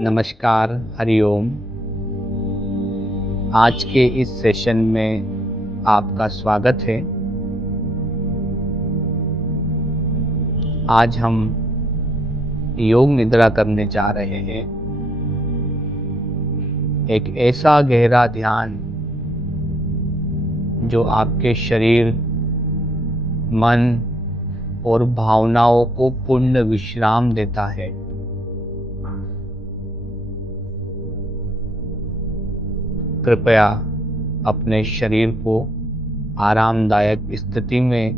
नमस्कार, हरिओम। आज के इस सेशन में आपका स्वागत है। आज हम योग निद्रा करने जा रहे हैं। एक ऐसा गहरा ध्यान जो आपके शरीर, मन और भावनाओं को पूर्ण विश्राम देता है। कृपया अपने शरीर को आरामदायक स्थिति में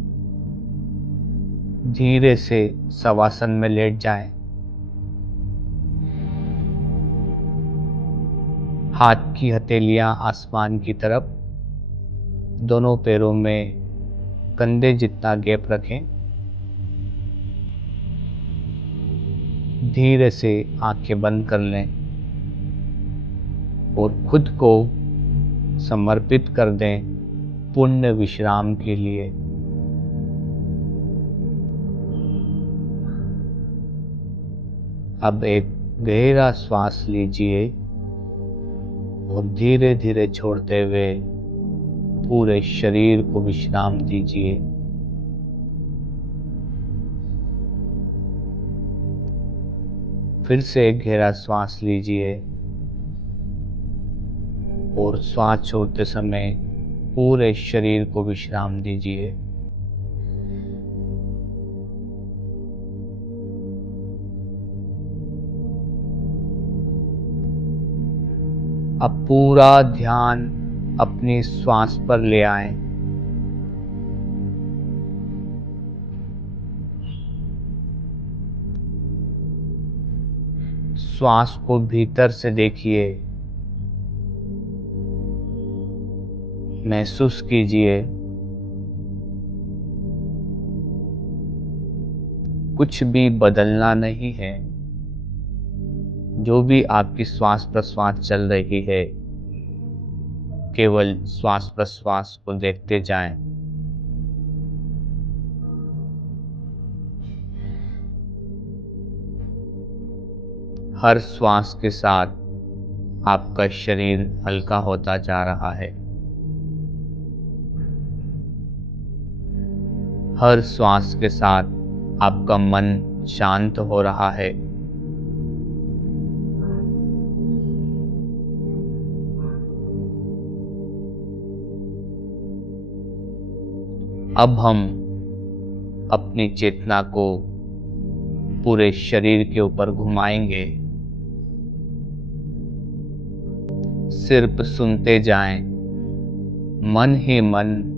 धीरे से शवासन में लेट जाएं। हाथ की हथेलियां आसमान की तरफ, दोनों पैरों में कंधे जितना गैप रखें। धीरे से आंखें बंद कर लें और खुद को समर्पित कर दें पूर्ण विश्राम के लिए। अब एक गहरा श्वास लीजिए और धीरे धीरे छोड़ते हुए पूरे शरीर को विश्राम दीजिए। फिर से एक गहरा श्वास लीजिए और श्वास छोड़ते समय पूरे शरीर को विश्राम दीजिए। अब पूरा ध्यान अपनी श्वास पर ले आएं। श्वास को भीतर से देखिए, महसूस कीजिए। कुछ भी बदलना नहीं है। जो भी आपकी श्वास प्रश्वास चल रही है, केवल श्वास प्रश्वास को देखते जाएं। हर श्वास के साथ आपका शरीर हल्का होता जा रहा है। हर श्वास के साथ आपका मन शांत हो रहा है। अब हम अपनी चेतना को पूरे शरीर के ऊपर घुमाएंगे। सिर्फ सुनते जाएं, मन ही मन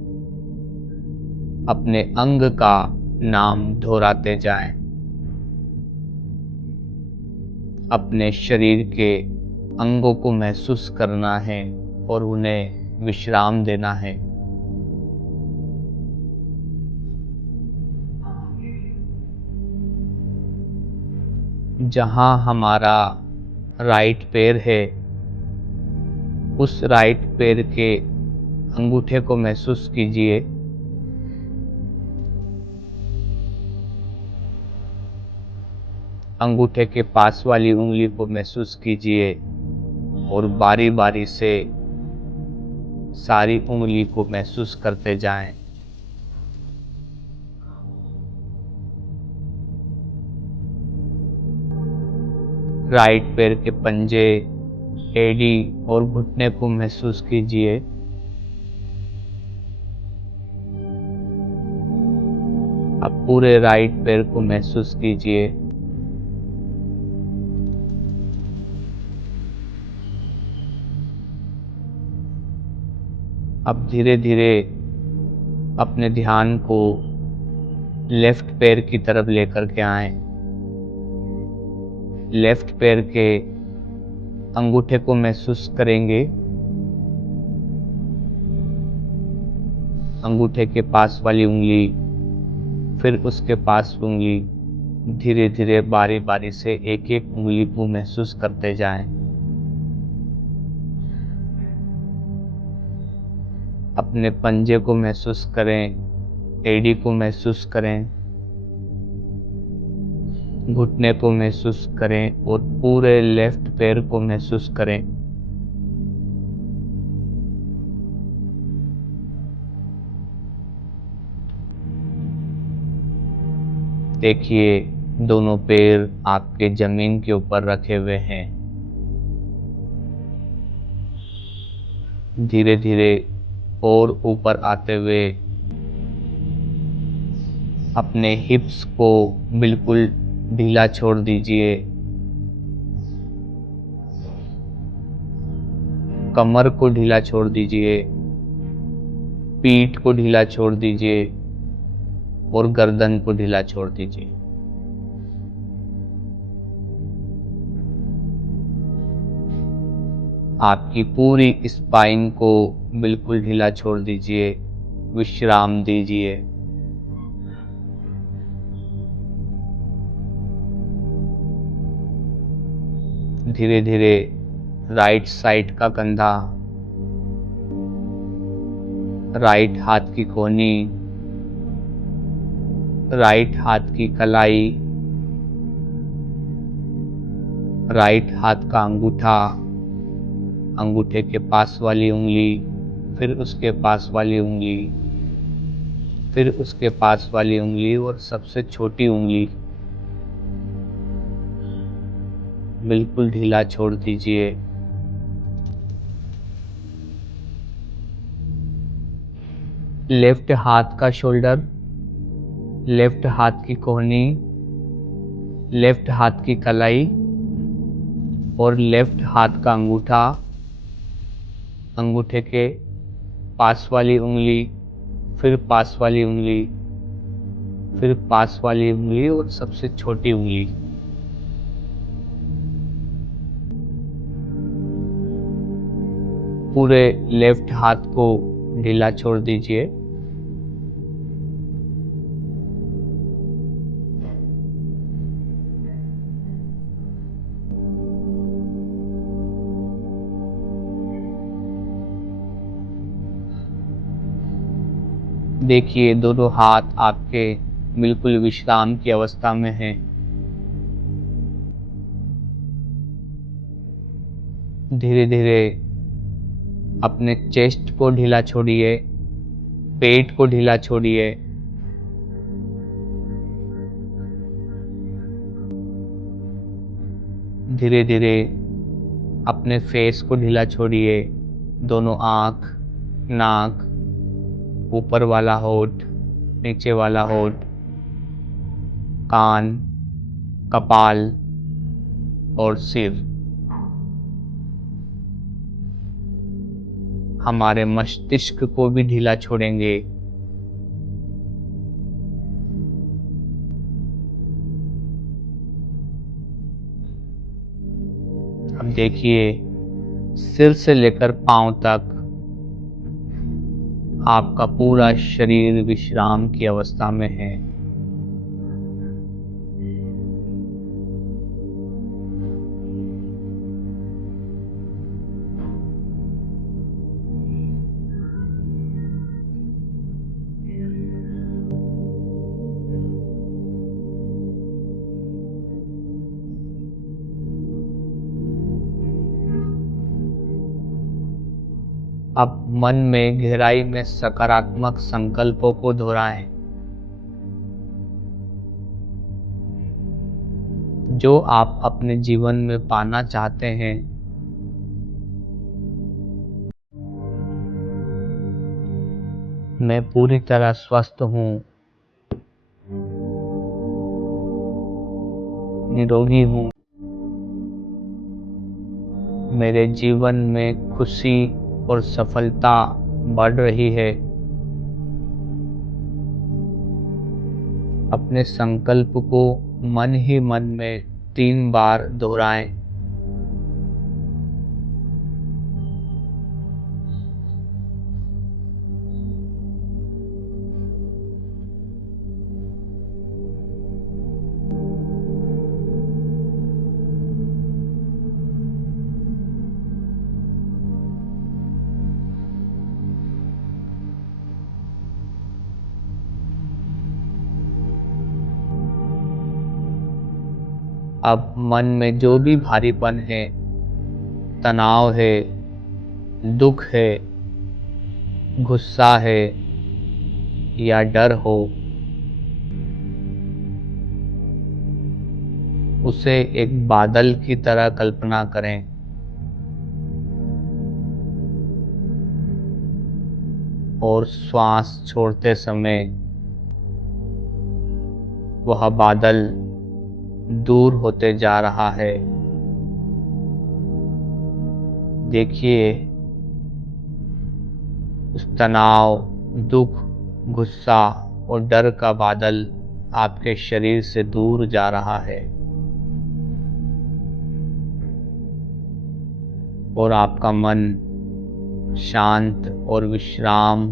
अपने अंग का नाम दोहराते जाएं। अपने शरीर के अंगों को महसूस करना है और उन्हें विश्राम देना है। जहां हमारा राइट पैर है, उस राइट पैर के अंगूठे को महसूस कीजिए। अंगूठे के पास वाली उंगली को महसूस कीजिए और बारी बारी से सारी उंगली को महसूस करते जाएं। राइट पैर के पंजे, एड़ी और घुटने को महसूस कीजिए। अब पूरे राइट पैर को महसूस कीजिए। अब धीरे धीरे अपने ध्यान को लेफ्ट पैर की तरफ लेकर के आएं। लेफ्ट पैर के अंगूठे को महसूस करेंगे। अंगूठे के पास वाली उंगली, फिर उसके पास उंगली। धीरे धीरे बारी बारी से एक एक उंगली को महसूस करते जाएं। अपने पंजे को महसूस करें, एड़ी को महसूस करें, घुटने को महसूस करें और पूरे लेफ्ट पैर को महसूस करें। देखिए, दोनों पैर आपके जमीन के ऊपर रखे हुए हैं। धीरे धीरे और ऊपर आते हुए अपने हिप्स को बिल्कुल ढीला छोड़ दीजिए। कमर को ढीला छोड़ दीजिए, पीठ को ढीला छोड़ दीजिए और गर्दन को ढीला छोड़ दीजिए। आपकी पूरी स्पाइन को बिल्कुल ढीला छोड़ दीजिए, विश्राम दीजिए। धीरे धीरे राइट साइड का कंधा, राइट हाथ की कोहनी, राइट हाथ की कलाई, राइट हाथ का अंगूठा, अंगूठे के पास वाली उंगली, फिर उसके पास वाली उंगली, फिर उसके पास वाली उंगली और सबसे छोटी उंगली बिल्कुल ढीला छोड़ दीजिए। लेफ्ट हाथ का शोल्डर, लेफ्ट हाथ की कोहनी, लेफ्ट हाथ की कलाई और लेफ्ट हाथ का अंगूठा, अंगूठे के पास वाली उंगली, फिर पास वाली उंगली, फिर पास वाली उंगली और सबसे छोटी उंगली। पूरे लेफ्ट हाथ को ढीला छोड़ दीजिए। देखिए, दोनों हाथ आपके बिल्कुल विश्राम की अवस्था में हैं। धीरे धीरे अपने चेस्ट को ढीला छोड़िए, पेट को ढीला छोड़िए। धीरे धीरे अपने फेस को ढीला छोड़िए, दोनों आँख, नाक, ऊपर वाला होठ, नीचे वाला होठ, कान, कपाल और सिर। हमारे मस्तिष्क को भी ढीला छोड़ेंगे। अब देखिए, सिर से लेकर पांव तक आपका पूरा शरीर विश्राम की अवस्था में है। अब मन में गहराई में सकारात्मक संकल्पों को दोहराएं, जो आप अपने जीवन में पाना चाहते हैं। मैं पूरी तरह स्वस्थ हूँ, निरोगी हूँ। मेरे जीवन में खुशी और सफलता बढ़ रही है। अपने संकल्प को मन ही मन में 3 बार दोहराएं। अब मन में जो भी भारीपन है तनाव है, दुख है, गुस्सा है या डर हो, उसे एक बादल की तरह कल्पना करें और श्वास छोड़ते समय वह बादल दूर होते जा रहा है। देखिए, उस तनाव, दुख, गुस्सा और डर का बादल आपके शरीर से दूर जा रहा है और आपका मन शांत और विश्राम,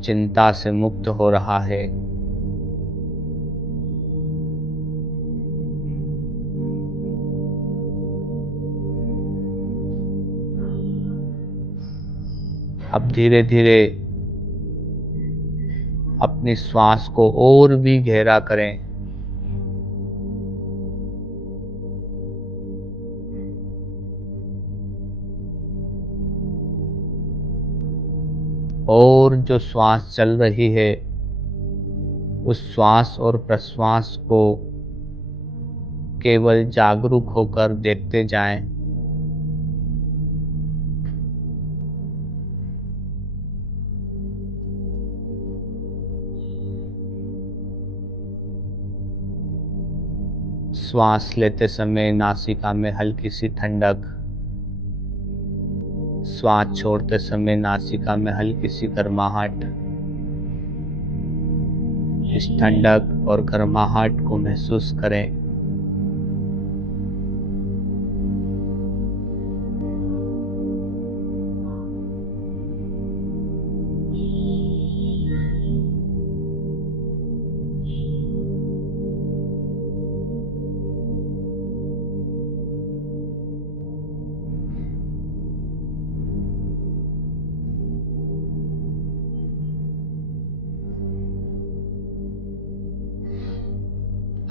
चिंता से मुक्त हो रहा है। अब धीरे धीरे अपनी श्वास को और भी गहरा करें और जो श्वास चल रही है उस श्वास और प्रश्वास को केवल जागरूक होकर देखते जाएं। श्वास लेते समय नासिका में हल्की सी ठंडक, श्वास छोड़ते समय नासिका में हल्की सी गर्माहट। इस ठंडक और गर्माहट को महसूस करें।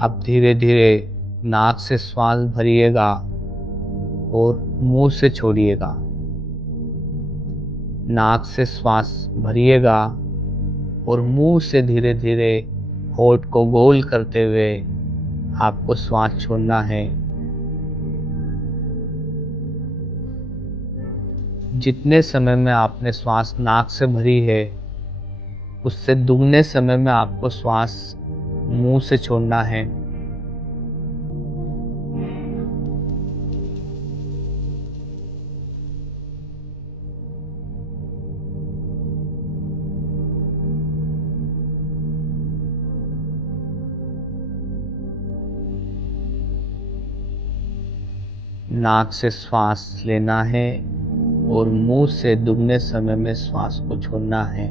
अब धीरे धीरे नाक से श्वास भरिएगा और मुंह से छोड़िएगा। नाक से श्वास भरिएगा और मुंह से धीरे धीरे होठ को गोल करते हुए आपको श्वास छोड़ना है। जितने समय में आपने श्वास नाक से भरी है उससे दुगने समय में आपको श्वास मुंह से छोड़ना है। नाक से श्वास लेना है और मुंह से दुगने समय में श्वास को छोड़ना है।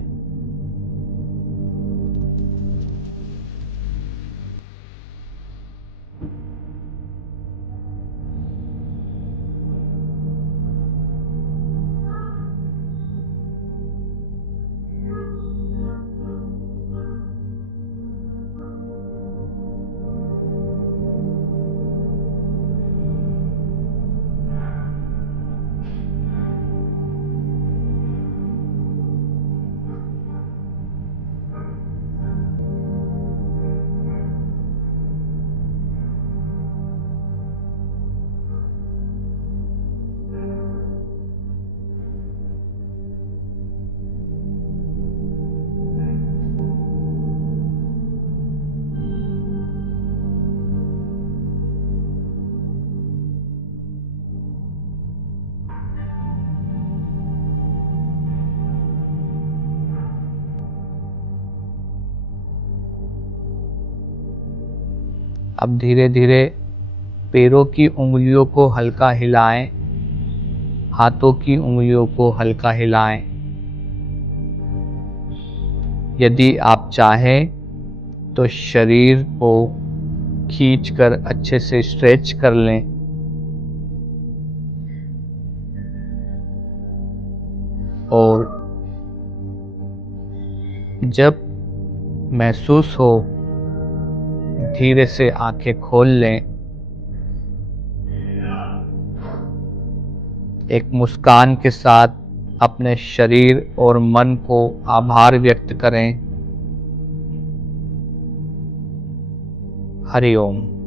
अब धीरे धीरे पैरों की उंगलियों को हल्का हिलाएं, हाथों की उंगलियों को हल्का हिलाएं। यदि आप चाहें तो शरीर को खींचकर अच्छे से स्ट्रेच कर लें। और जब महसूस हो धीरे से आंखें खोल लें एक मुस्कान के साथ अपने शरीर और मन को आभार व्यक्त करें। हरि ओम।